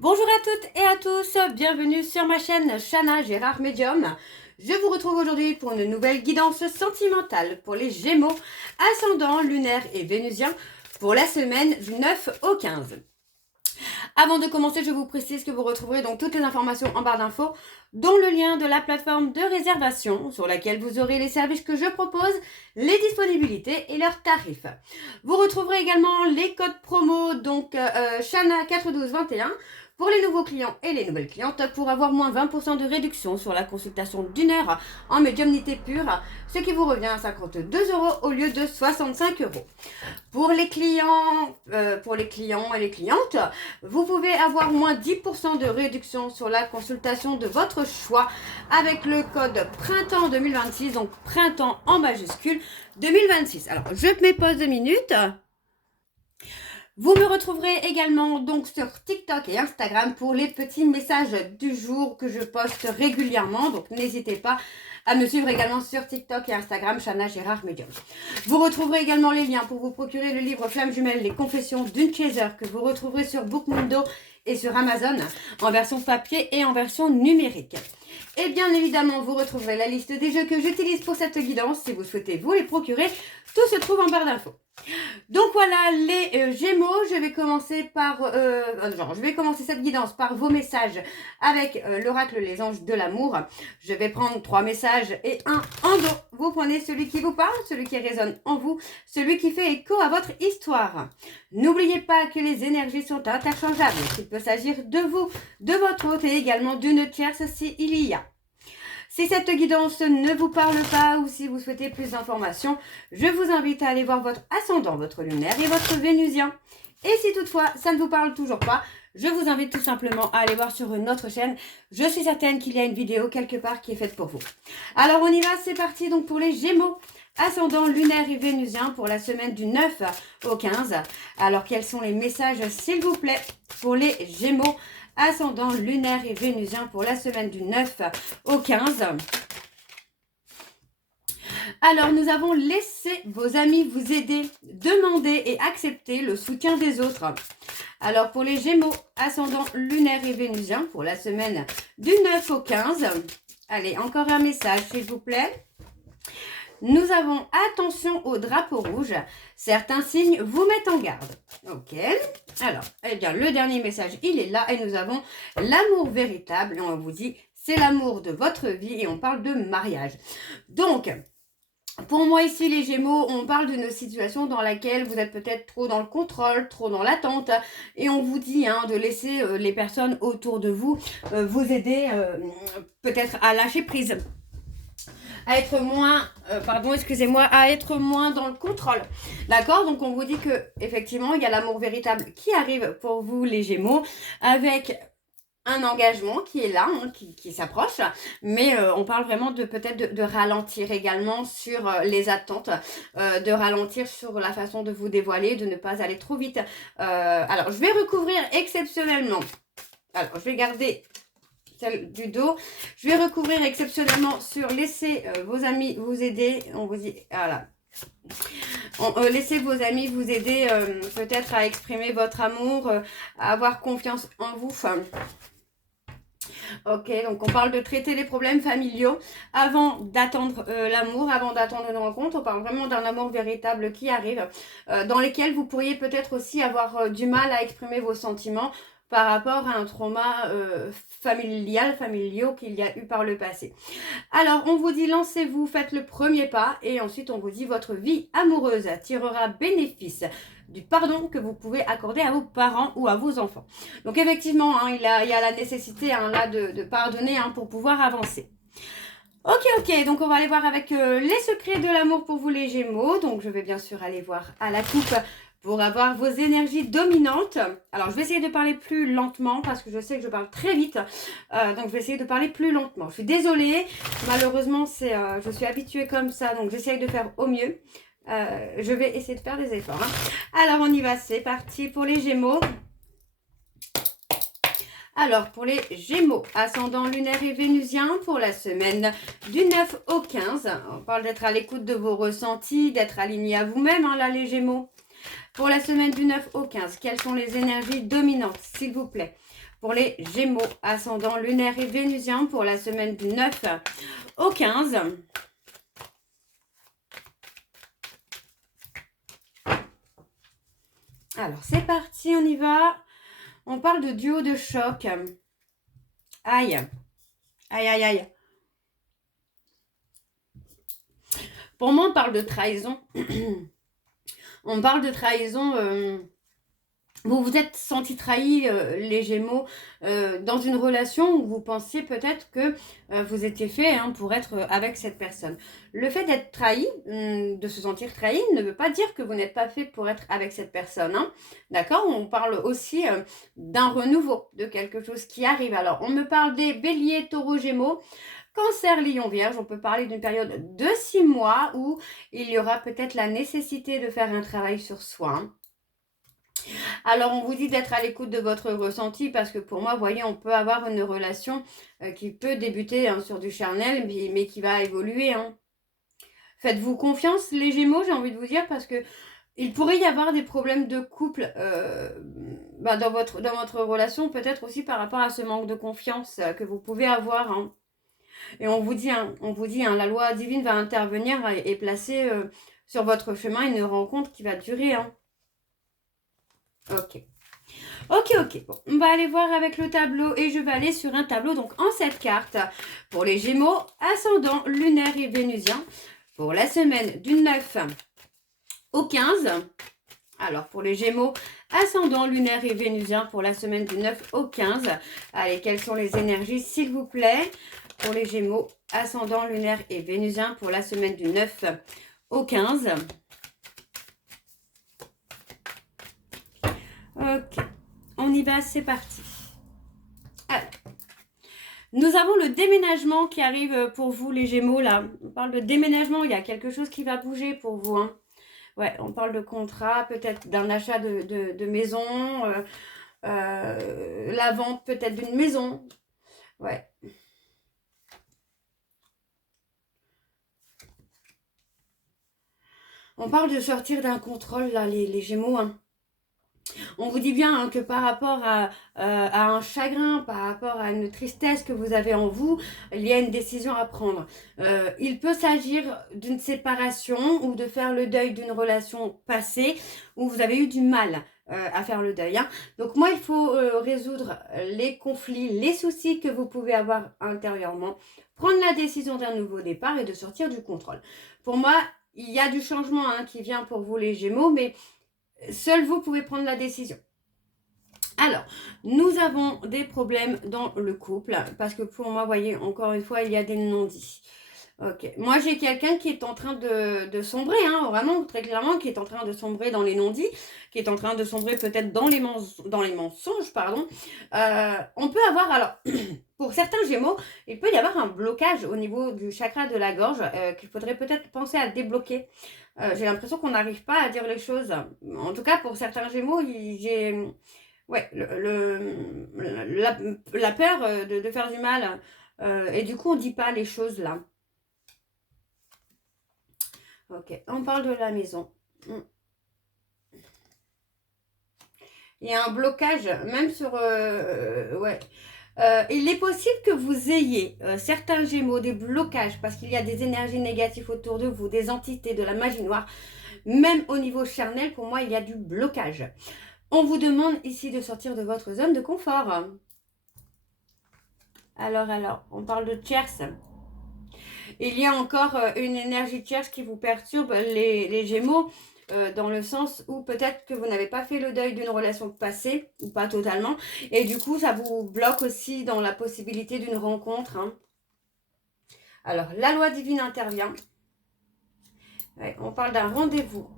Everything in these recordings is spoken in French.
Bonjour à toutes et à tous, bienvenue sur ma chaîne Chana Gérard Medium. Je vous retrouve aujourd'hui pour une nouvelle guidance sentimentale pour les Gémeaux, ascendant lunaire et vénusien pour la semaine du 9 au 15. Avant de commencer, je vous précise que vous retrouverez donc toutes les informations en barre d'infos, dont le lien de la plateforme de réservation sur laquelle vous aurez les services que je propose, les disponibilités et leurs tarifs. Vous retrouverez également les codes promo, donc Chana 41221 pour les nouveaux clients et les nouvelles clientes pour avoir moins 20% de réduction sur la consultation d'une heure en médiumnité pure, ce qui vous revient à 52 euros au lieu de 65 euros. Pour les clients et les clientes, vous pouvez avoir moins 10% de réduction sur la consultation de votre choix avec le code printemps 2026, donc printemps en majuscule 2026. Alors, je mets pause 2 minutes. Vous me retrouverez également donc sur TikTok et Instagram pour les petits messages du jour que je poste régulièrement. Donc n'hésitez pas à me suivre également sur TikTok et Instagram, Chana Gérard Medium. Vous retrouverez également les liens pour vous procurer le livre Flamme Jumelle, les confessions d'une chaser que vous retrouverez sur Bookmundo et sur Amazon en version papier et en version numérique. Et bien évidemment, vous retrouverez la liste des jeux que j'utilise pour cette guidance. Si vous souhaitez vous les procurer, tout se trouve en barre d'infos. Donc voilà les Gémeaux, je vais commencer cette guidance par vos messages avec l'oracle Les Anges de l'amour. Je vais prendre 3 messages et un en dos. Vous prenez celui qui vous parle, celui qui résonne en vous, celui qui fait écho à votre histoire. N'oubliez pas que les énergies sont interchangeables. Il peut s'agir de vous, de votre hôte et également d'une tierce s'il y a. Si cette guidance ne vous parle pas ou si vous souhaitez plus d'informations, je vous invite à aller voir votre ascendant, votre lunaire et votre vénusien. Et si toutefois ça ne vous parle toujours pas, je vous invite tout simplement à aller voir sur notre chaîne. Je suis certaine qu'il y a une vidéo quelque part qui est faite pour vous. Alors on y va, c'est parti donc pour les Gémeaux. Ascendant lunaire et vénusien pour la semaine du 9 au 15. Alors quels sont les messages s'il vous plaît pour les Gémeaux ascendant lunaire et vénusien pour la semaine du 9 au 15. Alors, nous avons laissé vos amis vous aider, demander et accepter le soutien des autres. Alors, pour les Gémeaux, ascendant lunaire et vénusien pour la semaine du 9 au 15. Allez, encore un message, s'il vous plaît. Nous avons attention au drapeau rouge. Certains signes vous mettent en garde. Ok. Alors, eh bien, le dernier message, il est là. Et nous avons l'amour véritable. Et on vous dit, c'est l'amour de votre vie. Et on parle de mariage. Donc, pour moi ici, les Gémeaux, on parle d'une situation dans laquelle vous êtes peut-être trop dans le contrôle, trop dans l'attente. Et on vous dit de laisser les personnes autour de vous vous aider peut-être à lâcher prise. À être moins, à être moins dans le contrôle. D'accord? Donc, on vous dit que, effectivement, il y a l'amour véritable qui arrive pour vous, les Gémeaux, avec un engagement qui est là, qui s'approche, mais on parle vraiment peut-être de ralentir également sur les attentes, de ralentir sur la façon de vous dévoiler, de ne pas aller trop vite. Alors, je vais recouvrir exceptionnellement. Alors, je vais garder celle du dos. Je vais recouvrir exceptionnellement sur laisser vos amis vous aider. On vous dit, voilà. Laissez vos amis vous aider peut-être à exprimer votre amour, à avoir confiance en vous. Ok, donc on parle de traiter les problèmes familiaux avant d'attendre l'amour, avant d'attendre une rencontre. On parle vraiment d'un amour véritable qui arrive, dans lequel vous pourriez peut-être aussi avoir du mal à exprimer vos sentiments par rapport à un trauma familiaux qu'il y a eu par le passé. Alors, on vous dit lancez-vous, faites le premier pas et ensuite on vous dit votre vie amoureuse tirera bénéfice du pardon que vous pouvez accorder à vos parents ou à vos enfants. Donc effectivement, il y a la nécessité là de pardonner pour pouvoir avancer. Ok, donc on va aller voir avec les secrets de l'amour pour vous les Gémeaux. Donc je vais bien sûr aller voir à la coupe pour avoir vos énergies dominantes. Alors, je vais essayer de parler plus lentement parce que je sais que je parle très vite. Donc, je vais essayer de parler plus lentement. Je suis désolée. Malheureusement, je suis habituée comme ça. Donc, j'essaye de faire au mieux. Je vais essayer de faire des efforts. Alors, on y va. C'est parti pour les Gémeaux. Alors, pour les Gémeaux, ascendant lunaire et vénusien pour la semaine du 9 au 15. On parle d'être à l'écoute de vos ressentis, d'être aligné à vous-même, là, les Gémeaux. Pour la semaine du 9 au 15, quelles sont les énergies dominantes, s'il vous plaît? Pour les Gémeaux, ascendant lunaire et vénusien, pour la semaine du 9 au 15. Alors, c'est parti, on y va. On parle de duo de choc. Aïe. Aïe, aïe, aïe. Pour moi, on parle de trahison. On parle de trahison. Vous vous êtes senti trahi, les Gémeaux, dans une relation où vous pensiez peut-être que vous étiez fait pour être avec cette personne. Le fait d'être trahi, de se sentir trahi, ne veut pas dire que vous n'êtes pas fait pour être avec cette personne. D'accord? On parle aussi d'un renouveau, de quelque chose qui arrive. Alors, on me parle des Béliers, Taureaux, Gémeaux. Cancer, Lion, Vierge, on peut parler d'une période de 6 mois où il y aura peut-être la nécessité de faire un travail sur soi. Alors, on vous dit d'être à l'écoute de votre ressenti parce que pour moi, vous voyez, on peut avoir une relation qui peut débuter sur du charnel, mais qui va évoluer. Faites-vous confiance, les Gémeaux, j'ai envie de vous dire, parce que il pourrait y avoir des problèmes de couple dans votre relation, peut-être aussi par rapport à ce manque de confiance que vous pouvez avoir. Et on vous dit, la loi divine va intervenir et placer sur votre chemin une rencontre qui va durer. Ok. Bon, on va aller voir avec le tableau et je vais aller sur un tableau, donc en 7 cartes, pour les Gémeaux, ascendant, lunaire et vénusien, pour la semaine du 9 au 15. Alors, pour les Gémeaux, ascendant, lunaire et vénusien, pour la semaine du 9 au 15. Allez, quelles sont les énergies, s'il vous plaît, pour les Gémeaux, ascendant, lunaire et vénusien, pour la semaine du 9 au 15. Ok, on y va, c'est parti. Alors, nous avons le déménagement qui arrive pour vous, les Gémeaux, là. On parle de déménagement, il y a quelque chose qui va bouger pour vous. Ouais, on parle de contrat, peut-être d'un achat de maison, la vente peut-être d'une maison. Ouais. On parle de sortir d'un contrôle, là, les Gémeaux, On vous dit bien que par rapport à un chagrin, par rapport à une tristesse que vous avez en vous, il y a une décision à prendre. Il peut s'agir d'une séparation ou de faire le deuil d'une relation passée où vous avez eu du mal à faire le deuil. Donc moi, il faut résoudre les conflits, les soucis que vous pouvez avoir intérieurement, prendre la décision d'un nouveau départ et de sortir du contrôle. Pour moi, il y a du changement qui vient pour vous les Gémeaux, mais seul vous pouvez prendre la décision. Alors, nous avons des problèmes dans le couple, parce que pour moi, vous voyez, encore une fois, il y a des non-dits. Ok, moi j'ai quelqu'un qui est en train de sombrer, vraiment, très clairement, qui est en train de sombrer dans les non-dits, qui est en train de sombrer peut-être dans les mensonges, pardon. On peut avoir, alors, pour certains Gémeaux, il peut y avoir un blocage au niveau du chakra de la gorge qu'il faudrait peut-être penser à débloquer. J'ai l'impression qu'on n'arrive pas à dire les choses. En tout cas, pour certains Gémeaux, j'ai... Ouais, la peur de faire du mal. Et du coup, on ne dit pas les choses là. Ok, on parle de la maison. Il y a un blocage, même sur... ouais. Il est possible que vous ayez certains Gémeaux, des blocages, parce qu'il y a des énergies négatives autour de vous, des entités, de la magie noire. Même au niveau charnel, pour moi, il y a du blocage. On vous demande ici de sortir de votre zone de confort. Alors, on parle de tierce. Il y a encore une énergie tierce qui vous perturbe, les Gémeaux, dans le sens où peut-être que vous n'avez pas fait le deuil d'une relation passée, ou pas totalement, et du coup, ça vous bloque aussi dans la possibilité d'une rencontre. Alors, la loi divine intervient. Ouais, on parle d'un rendez-vous.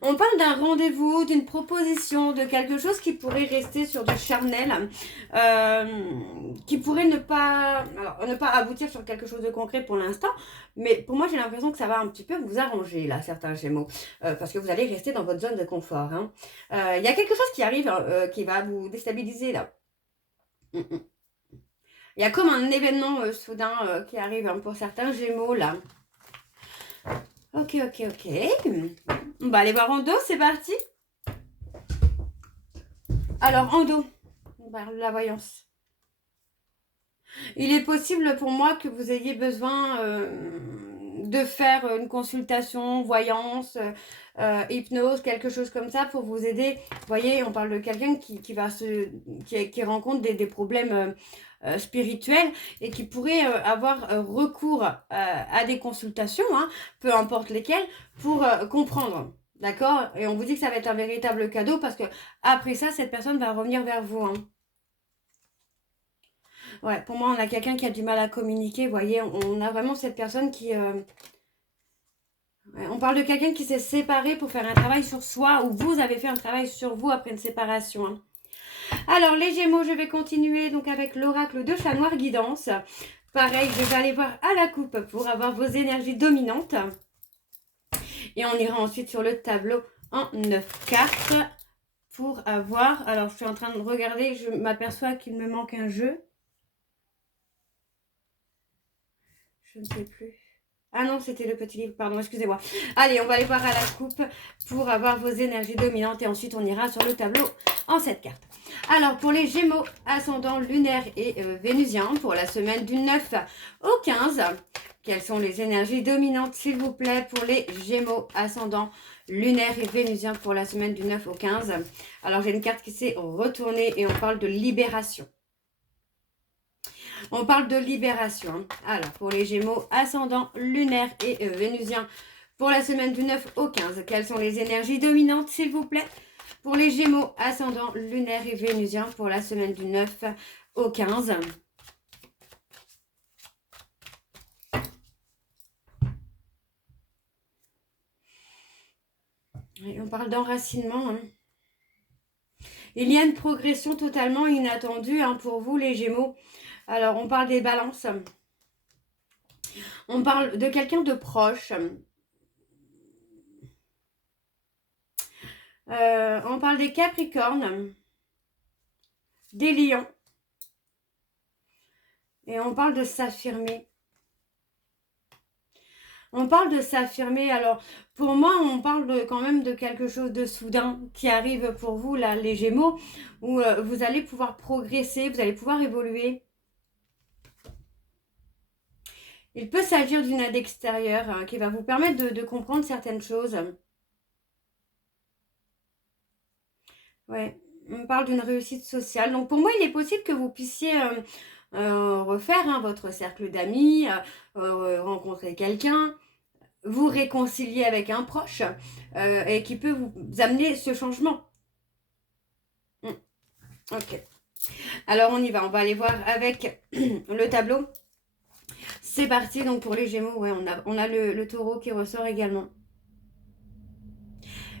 On parle d'un rendez-vous, d'une proposition, de quelque chose qui pourrait rester sur du charnel, qui pourrait ne pas aboutir sur quelque chose de concret pour l'instant, mais pour moi j'ai l'impression que ça va un petit peu vous arranger là, certains Gémeaux, parce que vous allez rester dans votre zone de confort. Il y a quelque chose qui arrive qui va vous déstabiliser là. Il y a comme un événement soudain qui arrive pour certains Gémeaux là. Ok, ok, ok. On va aller voir en dos, c'est parti. Alors, en dos, on parle de la voyance. Il est possible pour moi que vous ayez besoin de faire une consultation, voyance, hypnose, quelque chose comme ça pour vous aider. Vous voyez, on parle de quelqu'un qui rencontre des problèmes spirituels et qui pourrait avoir recours à des consultations, hein, peu importe lesquelles, pour comprendre. D'accord? Et on vous dit que ça va être un véritable cadeau parce que après ça, cette personne va revenir vers vous, hein. Ouais, pour moi, on a quelqu'un qui a du mal à communiquer. Vous voyez, on a vraiment cette personne qui... ouais, on parle de quelqu'un qui s'est séparé pour faire un travail sur soi ou vous avez fait un travail sur vous après une séparation, hein. Alors, les Gémeaux, je vais continuer donc avec l'oracle de Chat Noir Guidance. Pareil, je vais aller voir à la coupe pour avoir vos énergies dominantes. Et on ira ensuite sur le tableau en 9 cartes pour avoir... Alors, je suis en train de regarder, je m'aperçois qu'il me manque un jeu. Je ne sais plus. Ah non, c'était le petit livre, pardon, excusez-moi. Allez, on va aller voir à la coupe pour avoir vos énergies dominantes et ensuite on ira sur le tableau en 7 cartes. Alors, pour les Gémeaux, ascendant lunaire et vénusien, pour la semaine du 9 au 15, quelles sont les énergies dominantes, s'il vous plaît, pour les Gémeaux, ascendant lunaire et vénusien pour la semaine du 9 au 15. Alors, j'ai une carte qui s'est retournée et on parle de libération. On parle de libération. Alors, pour les Gémeaux, ascendant lunaire et vénusien, pour la semaine du 9 au 15, quelles sont les énergies dominantes, s'il vous plaît? Pour les Gémeaux, ascendant lunaire et vénusien, pour la semaine du 9 au 15. Et on parle d'enracinement, hein. Il y a une progression totalement inattendue, hein, pour vous, les Gémeaux. Alors, on parle des balances. On parle de quelqu'un de proche. On parle des Capricornes, des Lions. Et on parle de s'affirmer. On parle de s'affirmer. Alors, pour moi, on parle quand même de quelque chose de soudain qui arrive pour vous, là, les Gémeaux, où vous allez pouvoir progresser, vous allez pouvoir évoluer. Il peut s'agir d'une aide extérieure, hein, qui va vous permettre de comprendre certaines choses. Ouais, on parle d'une réussite sociale. Donc, pour moi, il est possible que vous puissiez refaire, hein, votre cercle d'amis, rencontrer quelqu'un, vous réconcilier avec un proche et qui peut vous amener ce changement. Ok. Alors, on y va. On va aller voir avec le tableau. C'est parti. Donc, pour les Gémeaux, ouais, on a le taureau qui ressort également.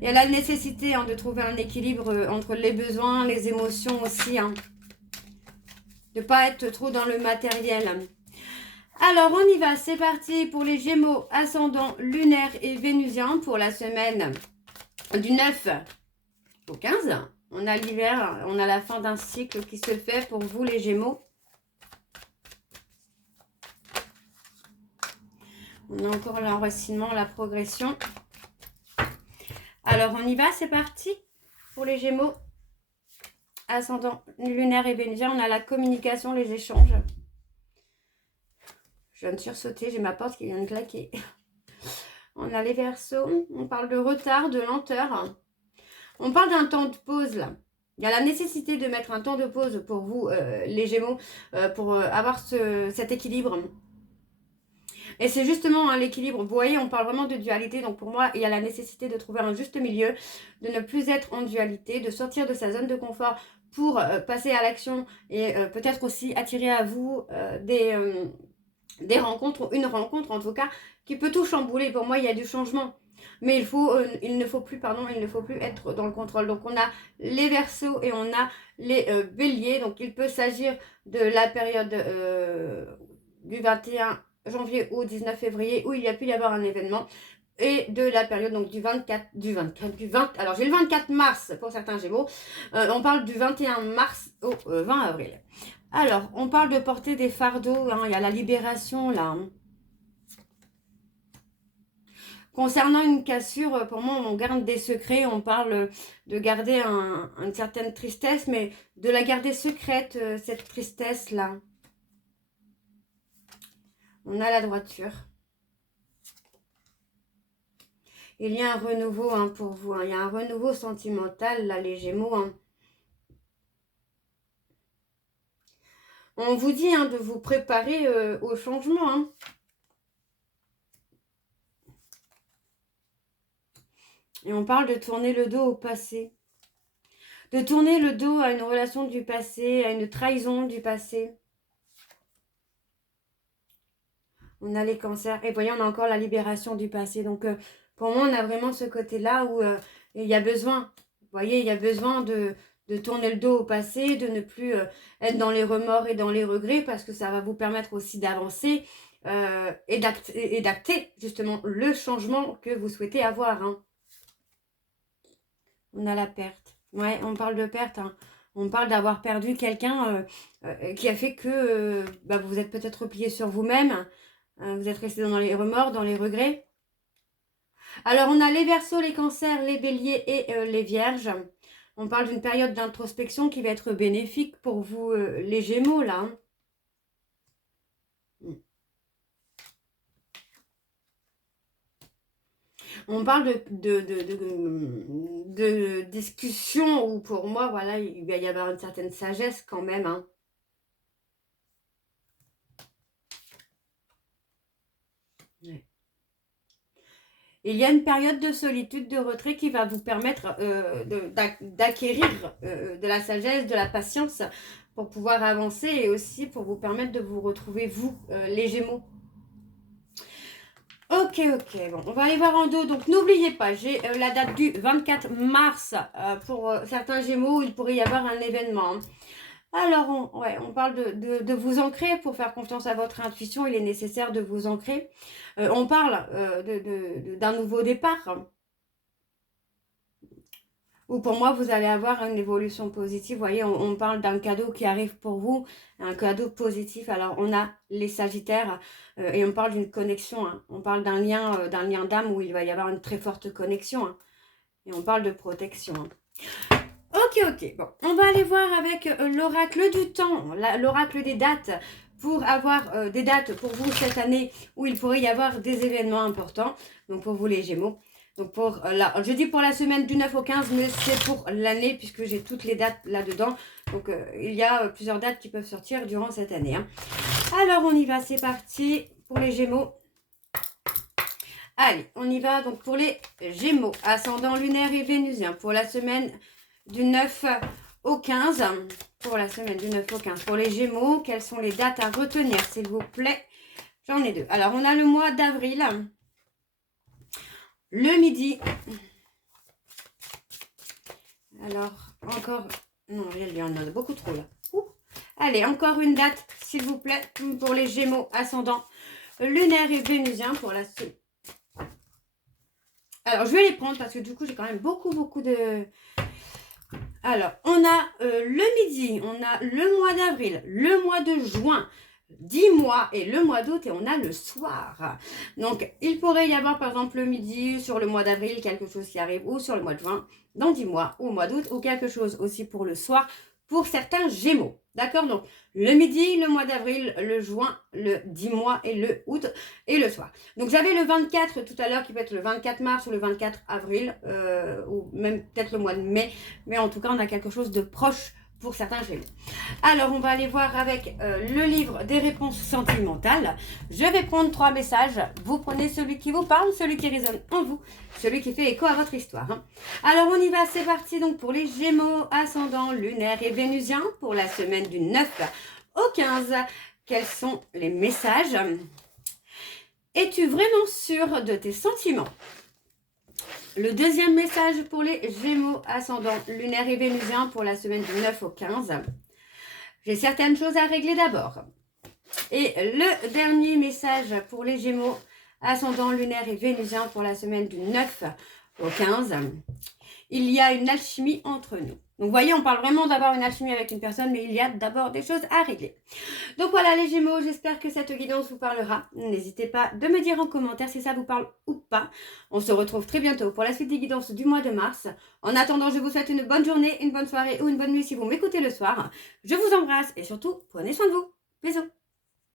Il y a la nécessité, hein, de trouver un équilibre entre les besoins, les émotions aussi, hein. De ne pas être trop dans le matériel. Alors, on y va. C'est parti pour les Gémeaux, ascendant lunaire et vénusien pour la semaine du 9 au 15. On a l'hiver, on a la fin d'un cycle qui se fait pour vous, les Gémeaux. On a encore l'enracinement, la progression. Alors, on y va. C'est parti pour les Gémeaux, ascendant lunaire et vénusien. On a la communication, les échanges. Je viens de sursauter, j'ai ma porte qui vient de claquer. On a les Verseaux, on parle de retard, de lenteur. On parle d'un temps de pause là. Il y a la nécessité de mettre un temps de pause pour vous, les Gémeaux, pour avoir cet équilibre. Et c'est justement, hein, l'équilibre. Vous voyez, on parle vraiment de dualité. Donc pour moi, il y a la nécessité de trouver un juste milieu, de ne plus être en dualité, de sortir de sa zone de confort pour passer à l'action et peut-être aussi attirer à vous des rencontres, une rencontre en tout cas, qui peut tout chambouler. Pour moi, il y a du changement. Mais il ne faut plus être dans le contrôle. Donc, on a les Verseaux et on a les Béliers. Donc, il peut s'agir de la période du 21 janvier au 19 février où il y a pu y avoir un événement. Et de la période donc du 20, alors j'ai le 24 mars pour certains Gémeaux. On parle du 21 mars au 20 avril. Alors, on parle de porter des fardeaux, hein, il y a la libération là, hein. Concernant une cassure, pour moi, on garde des secrets. On parle de garder une certaine tristesse, mais de la garder secrète, cette tristesse-là. On a la droiture. Il y a un renouveau hein, pour vous. Hein. Il y a un renouveau sentimental, là, les Gémeaux. Hein. On vous dit hein, de vous préparer au changement. Hein. Et on parle de tourner le dos au passé. De tourner le dos à une relation du passé, à une trahison du passé. On a les cancers. Et voyez, on a encore la libération du passé. Donc, pour moi, on a vraiment ce côté-là où il y a besoin. Vous voyez, il y a besoin de tourner le dos au passé, de ne plus être dans les remords et dans les regrets, parce que ça va vous permettre aussi d'avancer et d'acter justement le changement que vous souhaitez avoir. Hein. On a la perte. Ouais, on parle de perte. Hein. On parle d'avoir perdu quelqu'un qui a fait que vous vous êtes peut-être replié sur vous-même. Vous êtes resté dans les remords, dans les regrets. Alors, on a les Verseaux, les Cancers, les Béliers et les Vierges. On parle d'une période d'introspection qui va être bénéfique pour vous, les Gémeaux, là. Hein. On parle de discussion où, pour moi, voilà, il va y avoir une certaine sagesse quand même. Hein. Ouais. Il y a une période de solitude, de retrait qui va vous permettre d'acquérir de la sagesse, de la patience pour pouvoir avancer et aussi pour vous permettre de vous retrouver, vous, les Gémeaux. Ok, bon, on va aller voir en dos. Donc, n'oubliez pas, j'ai la date du 24 mars pour certains Gémeaux, il pourrait y avoir un événement. Alors, on parle de vous ancrer. Pour faire confiance à votre intuition, il est nécessaire de vous ancrer. On parle d'un nouveau départ. Ou pour moi, vous allez avoir une évolution positive. Vous voyez, on parle d'un cadeau qui arrive pour vous, un cadeau positif. Alors, on a les Sagittaires et on parle d'une connexion. Hein. On parle d'un lien d'âme où il va y avoir une très forte connexion. Hein. Et on parle de protection. Hein. Ok. Bon, on va aller voir avec l'oracle du temps, l'oracle des dates, pour avoir des dates pour vous cette année où il pourrait y avoir des événements importants. Donc, pour vous les Gémeaux. Donc, je dis pour la semaine du 9 au 15, mais c'est pour l'année puisque j'ai toutes les dates là-dedans. Donc, il y a plusieurs dates qui peuvent sortir durant cette année. Hein. Alors, on y va, c'est parti pour les Gémeaux. Allez, on y va donc pour les Gémeaux, ascendant lunaire et vénusien, pour la semaine du 9 au 15. Pour la semaine du 9 au 15. Pour les Gémeaux, quelles sont les dates à retenir, s'il vous plaît? J'en ai deux. Alors, on a le mois d'avril, le midi. Alors, encore... Non, il y en a beaucoup trop, là. Allez, encore une date, s'il vous plaît, pour les Gémeaux, ascendant lunaire et vénusien, pour la semaine. Alors, je vais les prendre parce que du coup, j'ai quand même beaucoup de... Alors, on a le midi, on a le mois d'avril, le mois de juin, 10 mois et le mois d'août et on a le soir. Donc, il pourrait y avoir par exemple le midi sur le mois d'avril quelque chose qui arrive ou sur le mois de juin dans 10 mois ou au mois d'août ou quelque chose aussi pour le soir pour certains Gémeaux. D'accord? Donc, le midi, le mois d'avril, le juin, le 10 mois et le août et le soir. Donc, j'avais le 24 tout à l'heure qui peut être le 24 mars ou le 24 avril ou même peut-être le mois de mai. Mais en tout cas, on a quelque chose de proche pour certains Gémeaux. Alors, on va aller voir avec le livre des réponses sentimentales. Je vais prendre 3 messages. Vous prenez celui qui vous parle, celui qui résonne en vous, celui qui fait écho à votre histoire. Hein. Alors, on y va. C'est parti donc pour les Gémeaux, ascendant lunaire et vénusien pour la semaine du 9 au 15. Quels sont les messages? Es-tu vraiment sûr de tes sentiments? Le deuxième message pour les Gémeaux, ascendant lunaire et vénusien pour la semaine du 9 au 15. J'ai certaines choses à régler d'abord. Et le dernier message pour les Gémeaux, ascendant lunaire et vénusien pour la semaine du 9 au 15. il y a une alchimie entre nous. Donc vous voyez, on parle vraiment d'avoir une alchimie avec une personne, mais il y a d'abord des choses à régler. Donc voilà les Gémeaux, j'espère que cette guidance vous parlera. N'hésitez pas de me dire en commentaire si ça vous parle ou pas. On se retrouve très bientôt pour la suite des guidances du mois de mars. En attendant, je vous souhaite une bonne journée, une bonne soirée ou une bonne nuit si vous m'écoutez le soir. Je vous embrasse et surtout, prenez soin de vous. Bisous.